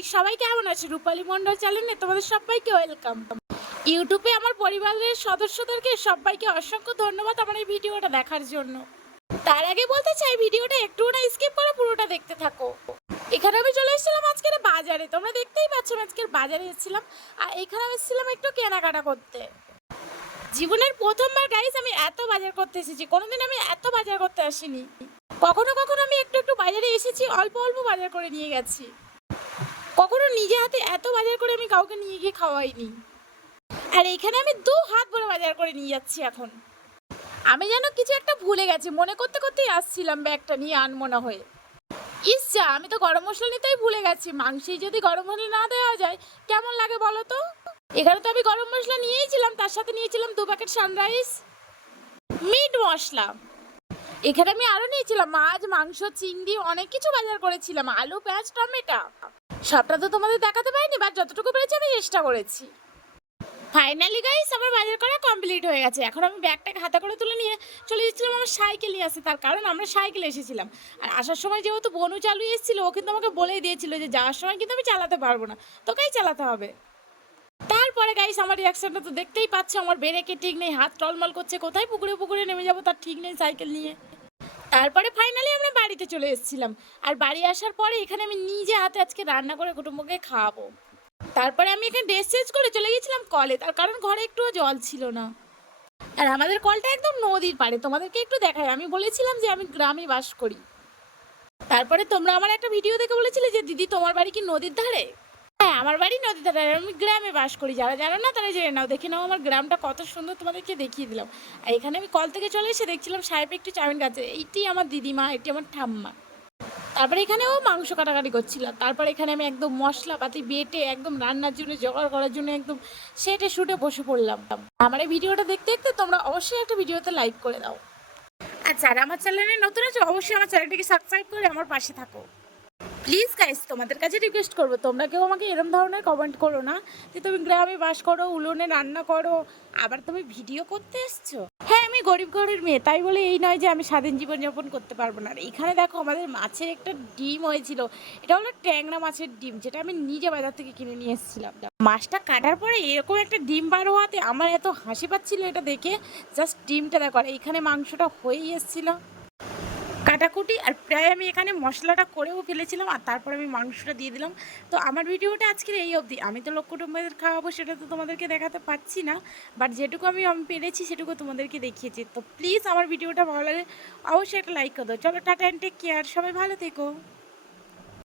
Guys, সবাই কেমন আছে? রূপালী মন্ডল চ্যানেলে তোমাদের সবাইকে ওয়েলকাম। ইউটিউবে আমার পরিবারের সদস্যদেরকে সবাইকে অসংখ্য ধন্যবাদ আমার এই ভিডিওটা দেখার জন্য। তার আগে বলতে চাই, ভিডিওটা একটু না স্কিপ করে পুরোটা দেখতে থাকো। এখানে আমি চলে এসেছিলাম আজকের বাজারে, তোমরা দেখতেই পাচ্ছ আমি আজকের বাজারে এসেছিলাম। আর এখানে আমি এসেছিলাম একটু কেনাকাটা করতে। জীবনের প্রথমবার গাইস আমি এত বাজার করতে এসেছি, কোনোদিন আমি এত বাজার করতে আসিনি। কখনো কখনো আমি একটু একটু বাজারে এসেছি, অল্প অল্প বাজার করে নিয়ে গেছি। কখনো নিজে হাতে এত বাজার করে আমি কাউকে নিয়ে গিয়ে খাওয়াইনি। আর এখানে আমি 2 হাত ভরে বাজার করে নিয়ে যাচ্ছি এখন। আমি যেন কিছু একটা ভুলে গেছি, মনে করতে করতেই আসছিলাম ব্যাগটা নিয়ে আনমনা হয়ে। ইস যা, আমি তো গরম মশলা নিতেই ভুলে গেছি। মাংসে যদি গরম মশলা না দেওয়া যায় কেমন লাগে বলো তো? এখানে তো আমি গরম মশলা নিয়েইছিলাম, তার সাথে নিয়েছিলাম 2 প্যাকেট সানরাইস মিট মশলা। এখানে আমি আরও নিয়েছিলাম মাছ, মাংস, চিংড়ি, অনেক কিছু বাজার করেছিলাম, আলু, পেঁয়াজ, টমেটো। সবটা তো তোমাদের দেখাতে পারিনি, বাট যতটুকু পেরেছি আমি চেষ্টা করেছি। ফাইনালি গাইস আমার বাজার করা কমপ্লিট হয়ে গেছে। এখন আমি ব্যাগটাকে হাতে করে তুলে নিয়ে চলে যাচ্ছিলাম আমার সাইকেল নিয়ে আসতে, তার কারণ আমরা সাইকেলে এসেছিলাম। আর আসার সময় যেহেতু বনু চালু এসেছিল, ও কিন্তু আমাকে বলেই দিয়েছিল যে যাওয়ার সময় কিন্তু আমি চালাতে পারবো না, তোকেই চালাতে হবে। তারপরে গাইস আমার রিয়াকশনটা তো দেখতেই পাচ্ছ, আমার ব্রেকে ঠিক নেই, হাত টলমল করছে, কোথায় পুকুরে পুকুরে নেমে যাবো তার ঠিক নেই সাইকেল নিয়ে। তারপরে ফাইনালি আমরা বাড়িতে চলে এসেছিলাম। আর বাড়ি আসার পরে এখানে আমি নিজে হাতে আজকে রান্না করে কুটুম্বকে খাওয়াবো। তারপরে আমি এখানে ড্রেস চেঞ্জ করে চলে গেছিলাম কলে, তার কারণ ঘরে একটুও জল ছিল না। আর আমাদের কলটা একদম নদীর পাড়ে, তোমাদেরকে একটু দেখাই। আমি বলেছিলাম যে আমি গ্রামে বাস করি। তারপরে তোমরা আমার একটা ভিডিও দেখে বলেছিলে যে দিদি তোমার বাড়ি কি নদীর ধারে? হ্যাঁ, আমার বাড়ি নদীর ধারে, আর আমি গ্রামে বাস করি। যারা জানো না তারা জেনে নাও, দেখে নাও আমার গ্রামটা কত সুন্দর, তোমাদেরকে দেখিয়ে দিলাম। আর এখানে আমি কল থেকে চলে এসে দেখছিলাম সাহেব একটু চাউমিন খাচ্ছে। এইটি আমার দিদিমা, এটি আমার ঠাম্মা। তারপরে এখানে ও মাংস কাটাকাটি করছিল। তারপরে এখানে আমি একদম মশলাপাতি বেটে একদম রান্নার জন্য জোগাড় করার জন্য একদম সেটে শুটে বসে পড়লাম। আমার এই ভিডিওটা দেখতে দেখতে তোমরা অবশ্যই একটা ভিডিওতে লাইক করে দাও। আচ্ছা, আর আমার চ্যানেলে নতুন আছে অবশ্যই আমার চ্যানেলটিকে সাবস্ক্রাইব করে আমার পাশে থাকো। প্লিজ গাইস, তোমাদের কাছে রিকোয়েস্ট করবো, তোমরা কেউ আমাকে এরম ধরনের কমেন্ট করো না যে তুমি গ্রামে বাস করো, উলোনে রান্না করো, আবার তুমি ভিডিও করতে এসছো। হ্যাঁ, আমি গরিব ঘরের মেয়ে, তাই বলে এই নয় যে আমি স্বাধীন জীবনযাপন করতে পারবো না। আর এখানে দেখো আমাদের মাছের একটা ডিম হয়েছিল, এটা হলো ট্যাংরা মাছের ডিম, যেটা আমি নিজে বাজার থেকে কিনে নিয়ে এসেছিলাম। মাছটা কাটার পরে এরকম একটা ডিম বার হওয়াতে আমার এত হাসি পাচ্ছিল এটা দেখে। জাস্ট ডিমটা দেখো, আর এইখানে মাংসটা হয়েই এসেছিলো কাটাকুটি। আর প্রায় আমি এখানে মশলাটা করেও ফেলেছিলাম, আর তারপর আমি মাংসটা দিয়ে দিলাম। তো আমার ভিডিওটা আজকের এই অবধি। আমি তো লোক কুটুম্বদের খাওয়াবো সেটা তো তোমাদেরকে দেখাতে পারছি না, বাট যেটুকু আমি পেরেছি সেটুকু তোমাদেরকে দেখিয়েছি। তো প্লিজ আমার ভিডিওটা ভালো লাগে অবশ্যই একটা লাইক করে দাও। চলো, টাটা অ্যান্ড টেক কেয়ার, সবাই ভালো থেকো।